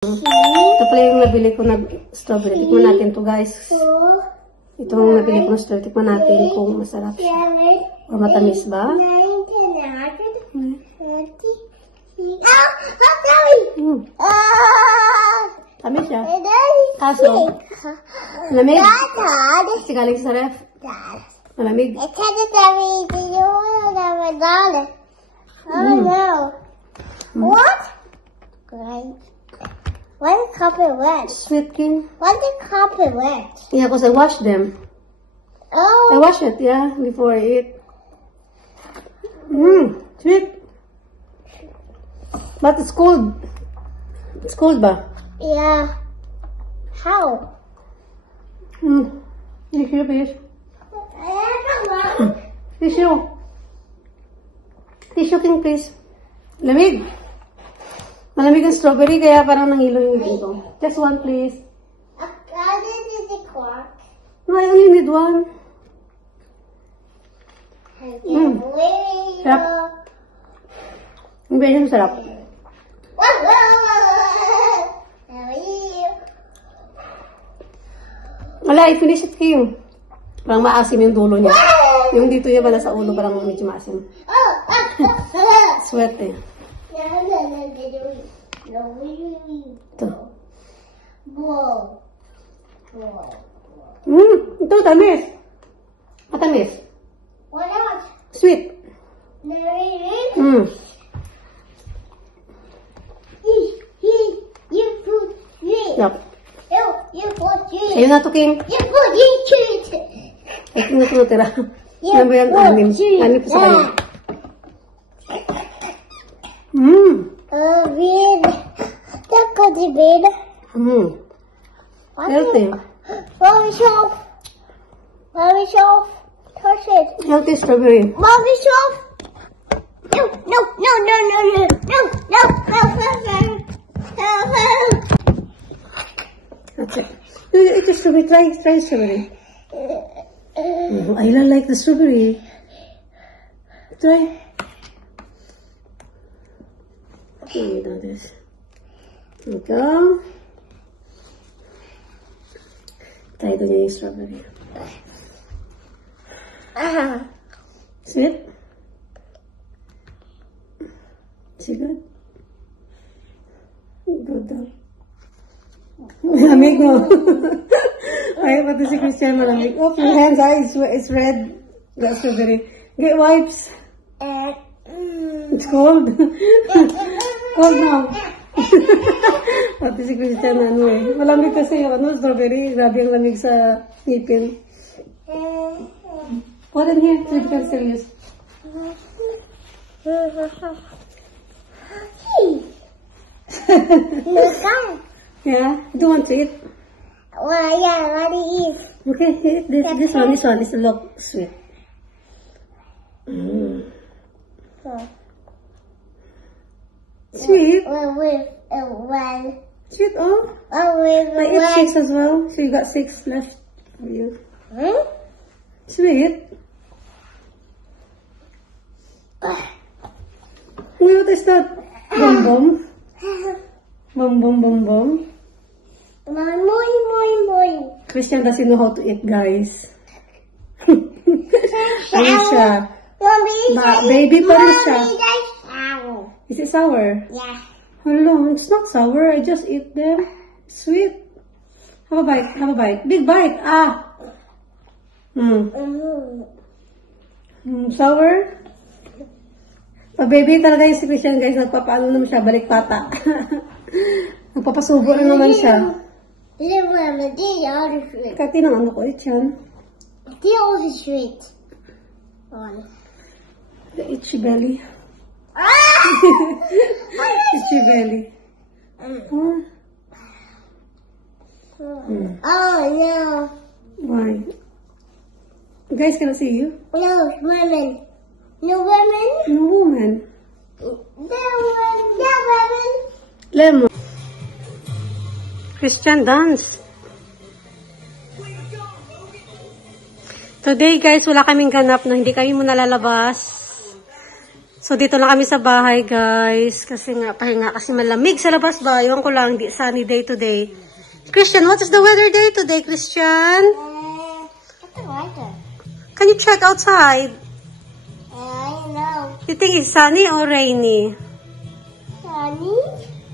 Ito pala yung nabili ko na strawberry. Tikman natin to guys. Ito yung nabili ko na strawberry. Tikman natin kung masarap siya. O matamis ba? Tamis siya. Kaso, malamig. Kasi galing sa ref. Malamig. What? Great. Why the carpet wet? Sweet king. Why the carpet wet? Yeah, because I washed them. Oh. I wash it, yeah, before I eat. Sweet. But it's cold. It's cold ba? Yeah. How? Tissue, please. Tissue. Tissue king, please. Lamig. Malamig ang strawberry, kaya parang nangilo yung dito. Just one, please. This is the cork. No, I only need one. Sarap. Ang ganyan sarap. Wala, i-finish it kayo. Parang maasim yung dulo niya. Yung dito niya ba nasa ulo, parang medyo maasim. Sweat eh. Ito. Ito, tamis. Matamis. What else? Sweet. You put sweet. Yup. You put sweet. Ayun na to, King. You put sweet. Ay, King na ito natira. Yan ba yung anim? Anim pa sa kanya. Red. Look at the bed. Healthy. Mommy shelf. Mommy shelf. Touch it. Healthy strawberry. Mommy shelf. No, no, no, no, no, no, no, no, no, no. That's it. Eat the strawberry. Try strawberry. I don't like the strawberry. Try. Okay, do this. There we go. Try the new strawberry. Sweet? Is it good? Good daw. Malamig mo. Ay, pati si Christian malamig. Oh, your hands are, it's red. That's strawberry. Get wipes. It's cold. Cold now. Pati si Christian ano eh. Malamig kasi yung ano, strawberry. Grabe ang lamig sa ngipin. Put in here so you can still use. Yeah? You don't want to eat? Well, yeah, what do you eat? Okay, eat this one. This one is look sweet. Sweet? Sweet, oh. I ate 6 as well, so you got 6 left for you. Sweet? What is that? Bum bum? Bum bum bum bum? Christian doesn't know how to eat, guys. Ayun siya. Baby pa rin siya. Is it sour? Yeah. Hello, it's not sour. I just eat them. Sweet. Have a bite. Have a bite. Big bite. Ah. Sour. Pa-baby talaga yung si Christian, guys. Nagpapaano naman siya. Balik pata. Nagpapasubo na naman siya. Kati ng ano ko, Ichan. The old sweet one. The itchy belly. Itchy belly. Oh no. Why? Guys, can I see you? No, women. No women? No woman. No women. Lemon. Christian dance. Today guys, wala kaming ganap na hindi kami muna lalabas. So, dito na kami sa bahay, guys. Kasi nga, pahinga kasi malamig sa labas ba? Iwan ko lang, di sunny day today. Christian, what is the weather day today, Christian? What's the weather? Can you check outside? I know. You think it's sunny or rainy? Sunny?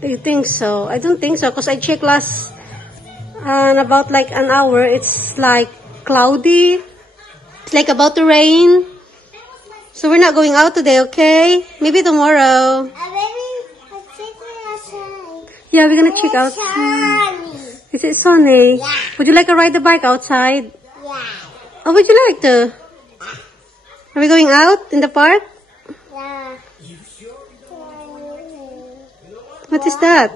You think so? I don't think so, because I checked in about like an hour. It's like cloudy. It's like about to rain. So we're not going out today, okay? Maybe tomorrow. Maybe I'm sitting outside. Yeah, we're gonna check outside. Sunny. Is it sunny? Yeah. Would you like to ride the bike outside? Yeah. Oh, would you like to? Are we going out in the park? Yeah. What is that?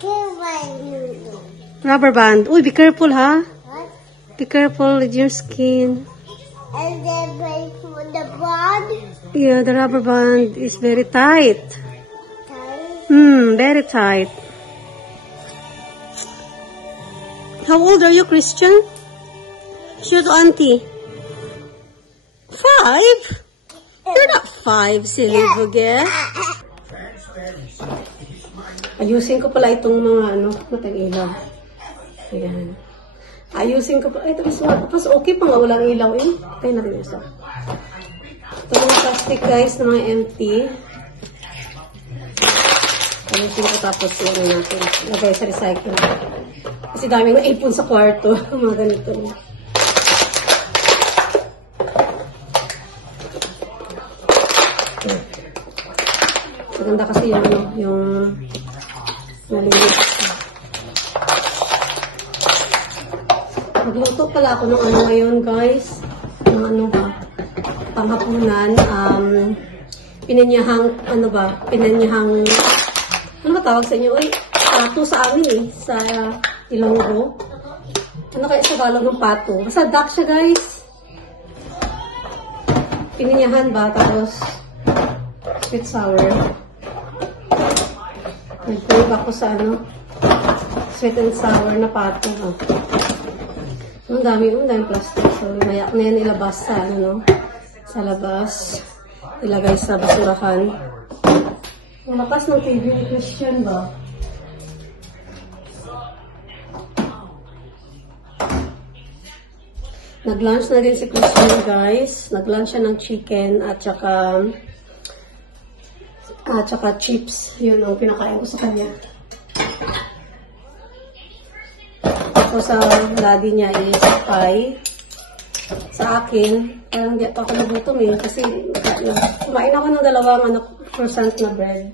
Give my Rubber band. Uy, be careful, huh? What? Be careful with your skin. And then break the bond. Yeah, the rubber band is very tight. Tight. Very tight. How old are you, Christian? Shoot, auntie. 5? You're not 5, silly buge. Ayusin ko pala itong mga matang ilaw. Ayan. Ayusin ko pala. Ito mas okay pa nga walang ilaw eh. Tayo natin isa. Ito mga plastic guys na mga empty. Ayusin ko tapos lagay natin. Lagay sa recycle. Kasi daming naipon sa kwarto. Mga ganito. Maganda kasi yung malinis. Magluto pala ako ng ngayon, guys. Ng panghapunan. Pinanyahang, pinanyahang, ano ba tawag sa inyo? Uy, pato sa amin eh, sa Ilonggo. Ano kaya sa Tagalog ng pato? Basta duck siya, guys. Pinanyahan ba? Tapos, sweet sour. Nag-crave ako sa sweet and sour na pato. Ang dami plastic. So, mayak na yan ilabas sa, sa labas. Ilagay sa basurahan. Ang lakas ng TV ni Christian ba? Nag-lunch na din si Christian, guys. Nag-lunch siya ng chicken at saka chips. Yun ang pinakain ko sa kanya. Ako sa daddy niya is pie. Sa akin, parang hindi pa ako nagutom eh. Kasi kumain ako ng dalawang croissant na bread.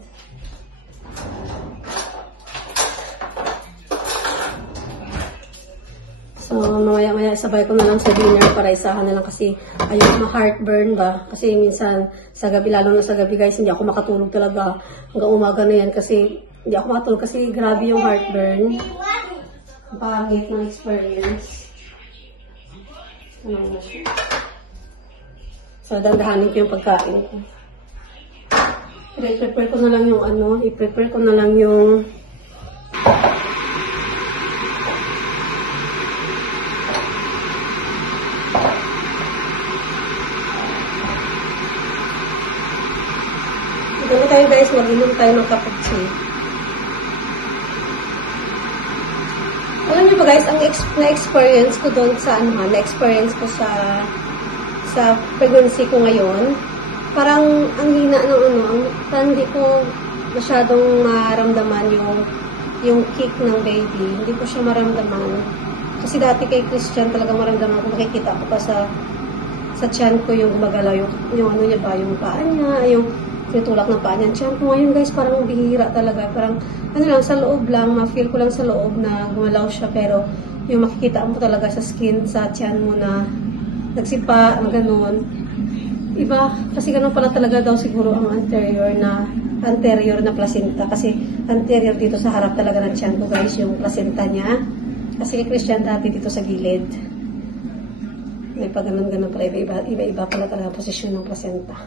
So, mamaya-maya sabay ko na lang sa dinner para isahan na lang kasi ayun, ma-heartburn ba? Kasi minsan sa gabi, lalo na sa gabi guys, hindi ako makatulog talaga hanggang umaga na yan kasi hindi ako makatulog kasi grabe yung heartburn. Ang pangit ng experience. So, dandahanin ko yung pagkain ko. I-prepare ko na lang yung i-prepare ko na lang yung Dito tayo guys, mag-inom tayo ng cup of tea. Alam niyo ba guys, ang na-experience ko doon sa na-experience ko sa pregnancy ko ngayon, parang ang hina ng parang hindi ko masyadong maramdaman yung kick ng baby. Hindi ko siya maramdaman. Kasi dati kay Christian talagang maramdaman ko, makikita ko pa sa tiyan ko yung gumagalaw, yung niya ba, yung paa niya, yung tulak ng paa niya. Tiyan ko ngayon guys, parang bihira talaga. Parang lang, sa loob lang, ma-feel ko lang sa loob na gumalaw siya, pero yung makikita mo talaga sa skin, sa tiyan mo na nagsipa, ang ganun. Iba, kasi ganun pala talaga daw siguro ang anterior na placenta. Kasi anterior dito sa harap talaga ng tiyan ko guys, yung placenta niya. Kasi kay Christian dati dito sa gilid. May pag ganun pala, iba-iba pala talaga ang posisyon ng placenta.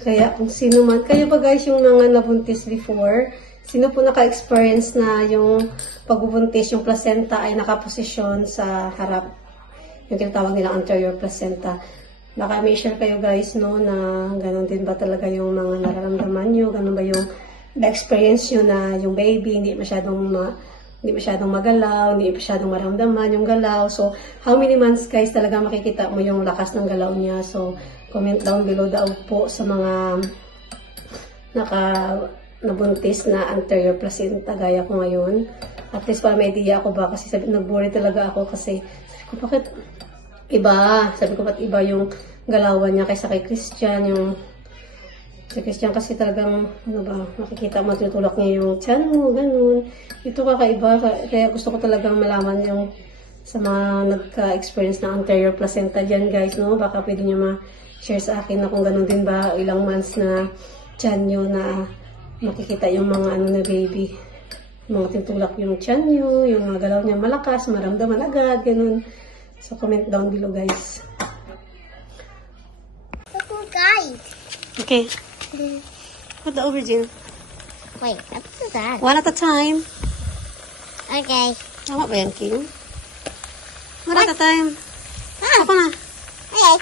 Kaya kung sino man, kayo ba guys yung mga nabuntis before, sino po naka-experience na yung pagbubuntis, yung placenta ay nakaposisyon sa harap, yung tinatawag nilang anterior placenta. Baka may share kayo guys, no, na ganun din ba talaga yung mga nararamdaman nyo, ganun ba yung na-experience nyo na yung baby hindi masyadong magalaw, hindi masyadong maramdaman yung galaw. So, how many months guys talaga makikita mo yung lakas ng galaw niya? So, comment down below daw po sa mga nabuntis na anterior placenta gaya ko ngayon. At least para may idea ako ba, kasi nag-worry talaga ako kasi sabi ko bakit iba? Sabi ko bakit iba yung galawan niya kaysa kay Christian, yung si Christian kasi talagang, makikita mo, tinutulak niya yung tiyan mo, ganun. Ito kakaiba, kaya gusto ko talagang malaman yung sa mga nagka-experience ng anterior placenta dyan, guys, no? Baka pwede nyo ma-share sa akin na kung ganun din ba, ilang months na tiyan nyo na makikita yung mga na baby. Mga tinutulak yung tiyan nyo, yung mga galaw niya malakas, maramdaman agad, ganun. So, comment down below, guys. Guys. Okay. Put the aubergine. Wait, what's that? One at a time. Okay. Tama ba yan, King? One at a time. Ako na. Okay.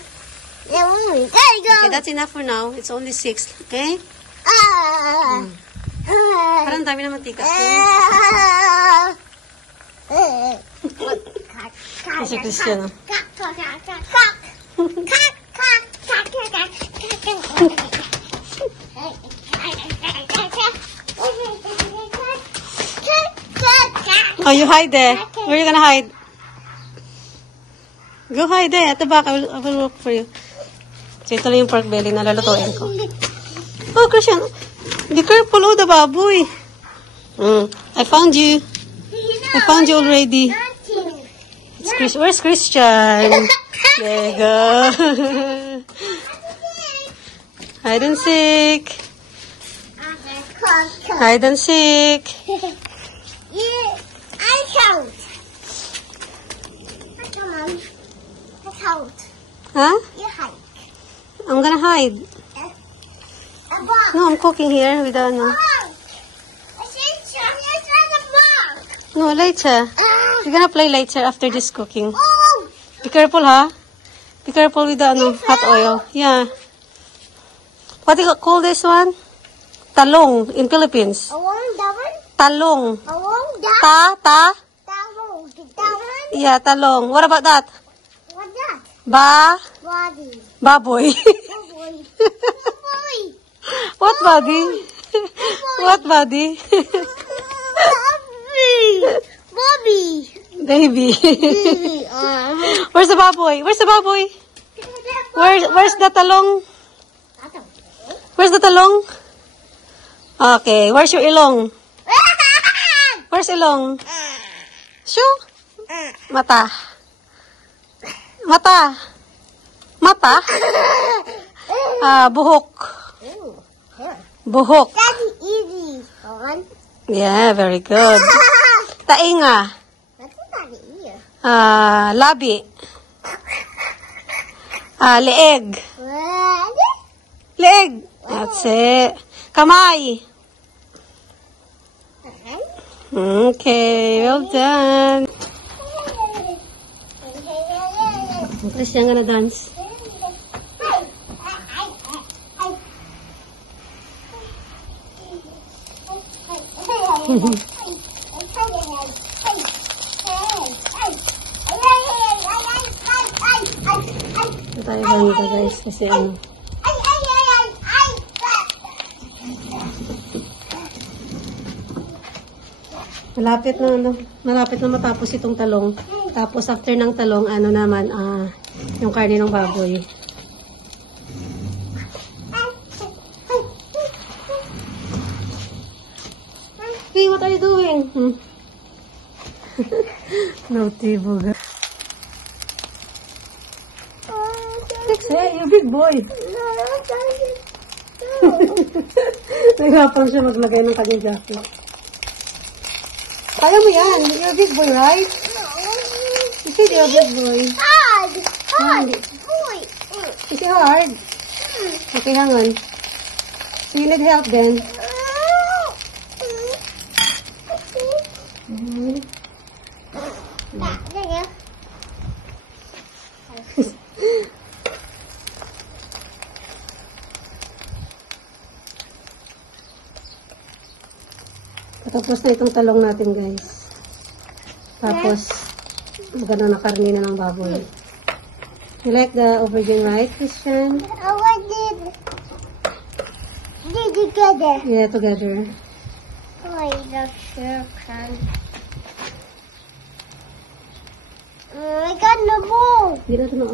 There you go. Okay, that's enough for now. It's only 6. Okay? Parang dami na mantika. Kasi Christian. Oh, you hide there. Where are you gonna hide? Go hide there. At the back. I will look for you. So, ito lang yung pork belly na lulutuin ko. Oh, Christian. Be careful, oh, the baboy. I found you. I found you already. Where's Christian? There you go. Hide and seek. Hide and seek. I count. Come on. I count. Huh? You hide. I'm gonna hide. A box. No, I'm cooking here with the, no. No, later. We're gonna play later after this cooking. Oh! Be careful, huh? Be careful with the hot oil. Yeah. What do you call this one? Talong in Philippines. Along that one? Talong. Along that? Ta? That one? That one? Yeah, talong. What about that? What's that? Body. Baboy. Boy. Boy. What body? What body? Bobby. Baby. Baby. Where's the baboy? Where's the baboy? Where's the talong? Where's the talong? Okay, where's your ilong? Where's ilong? Shoo. Mata. Mata. Mata. Buhok. Buhok. That's easy. One. Yeah, very good. Tainga. That's not ear. Labi. Leeg. What? Leeg. That's it. Kamay. Okay, well done. Christian gonna dance. Tayo ganito guys kasi ano. Malapit na matapos itong talong. Tapos after ng talong, ano naman, yung karne ng baboy. Hey, what are you doing? Naughty buga. Hey, you big boy. Nagapang siya maglagay ng kanyang jacket. Kaya mo yan. You're a big boy, right? You said you're a big boy. Hard. Hard. Boy. Is it hard? Okay, hang on. So you need help then. Tapos na itong talong natin, guys. Tapos, maganda na karne na ng baboy. You like the aubergine, right, Christian? Oh, I did together. Yeah, together. Oh, I love circle. I got no ball. Hindi na ito na.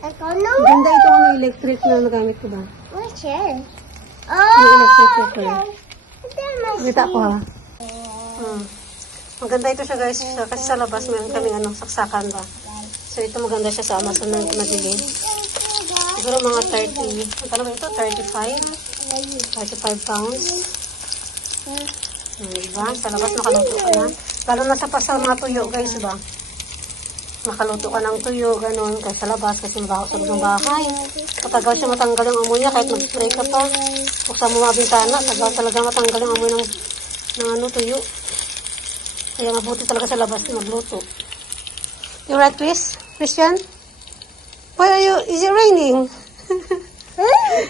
I got no Maganda ito ang electric na nagamit ko ba? Which is? May electric cooker. Okay. Then my Kita ko ha. Maganda ito siya, guys. Kasi sa labas meron kaming saksakan ba. So ito maganda siya sa Amazon na nabili. Siguro mga 30. Ano ba ito? 35 pounds. Diba? Sa labas nakaluto ka na. Lalo na sa mga tuyo, guys, ba? Nakaluto ka ng tuyo, ganun. Kasi sa labas, kasi mabaho ng bahay. Katagal siya matanggal yung amoy niya, kahit mag-spray ka pa. Buksan mo mga bintana, tagal talaga matanggal yung amoy ng tuyo. Kaya mabuti talaga sa labas na magluto. You right, Christian? Why are you, is it raining?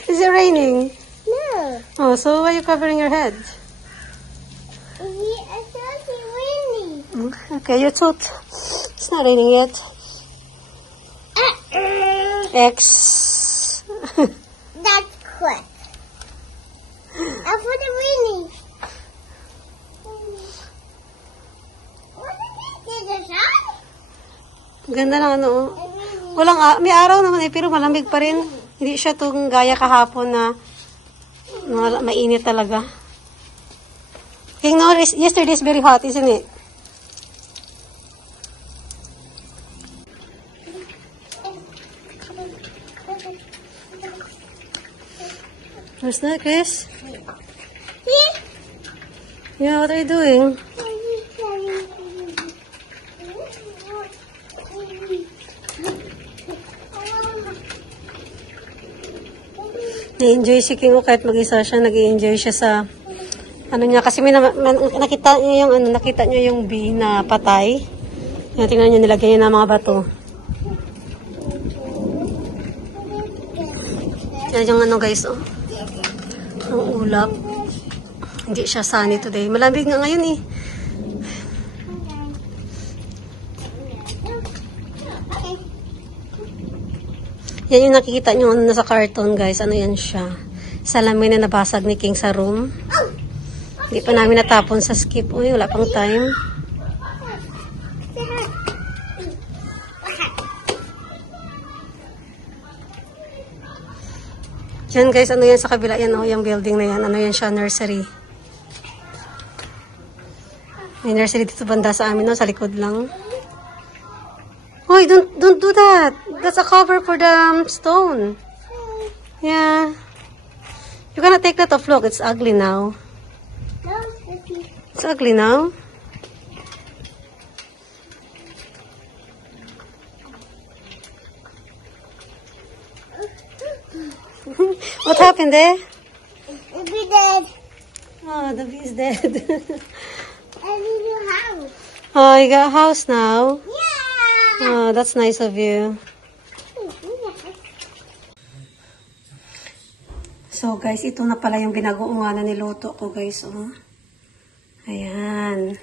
Is it raining? No. Oh, so why are you covering your head? It's not raining. Okay, your tooth. It's not raining yet. X. That's quick. I put it raining. What is it? Ganda ng may araw naman pero malamig pa rin. Hindi siya itong gaya kahapon na mainit talaga. Yesterday is very hot, isn't it? What's that, Chris? Yeah, what are you doing? Na-enjoy si King kahit mag-isa siya, nag-enjoy siya sa niya kasi nakita niya yung bee na patay. Yan, tingnan niyo nilagay niya ng mga bato. Yan yung guys, oh. Ang ulap. Hindi siya sunny today. Malamig nga ngayon eh. Yan yung nakikita nyo nasa carton, guys. Ano yan siya? Salamin na nabasag ni King sa room. Hindi pa namin natapon sa skip. Uy, wala pang time. Yan, guys. Ano yan sa kabila? Yan, oh, yung building na yan. Ano yan siya? Nursery. May nursery dito banda sa amin, no? Sa likod lang. Hoy, don't do that. That's a cover for the stone. Yeah. You cannot take that off. Look, it's ugly now. It's ugly now. What happened there? The bee dead. Oh, the bee is dead. I need a house. Oh, you got a house now? Yeah. Oh, that's nice of you. So, guys, ito na pala yung binagoongan na niluto ko, guys. Oh. Ayan.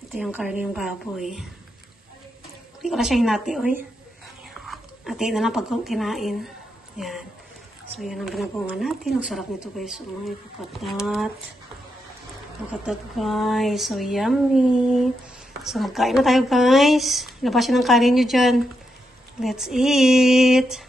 Ito yung karne yung baboy. Hindi ko na siya hinati, oy. Ati na lang pag kinain. Ayan. So, yan ang binagoongan natin. Ang sarap nito, guys. Oh, look at that. Look at that, guys. So, yummy. So, magkain na tayo, guys. Ilabas yun ang kanin nyo dyan. Let's eat.